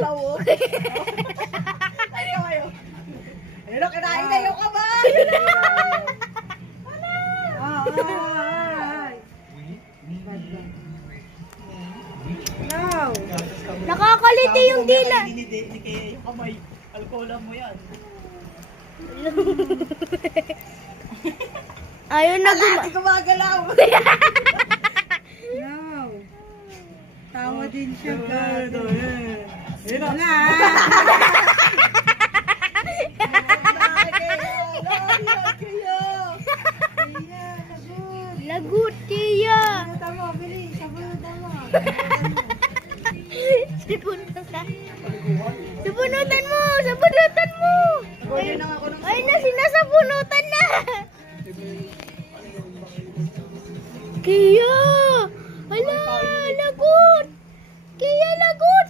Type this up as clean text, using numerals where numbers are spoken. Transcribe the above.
Ayaw. Ano, kinain na yung kamay. No. Nakakaliti yung dila. Hindi kaya yung kamay. Alkoholan mo yan. Ayun na Hindi gumagalaw. No. Tawa din siya. Ito, yan. Wala. Lagot kaya. Tama, bilis. Sabunutan mo. Sipunutan. Sipunutan mo. Sabunutan mo. Ay na, sinasabunutan na. Kaya. Ala, lagot. Kaya lagot.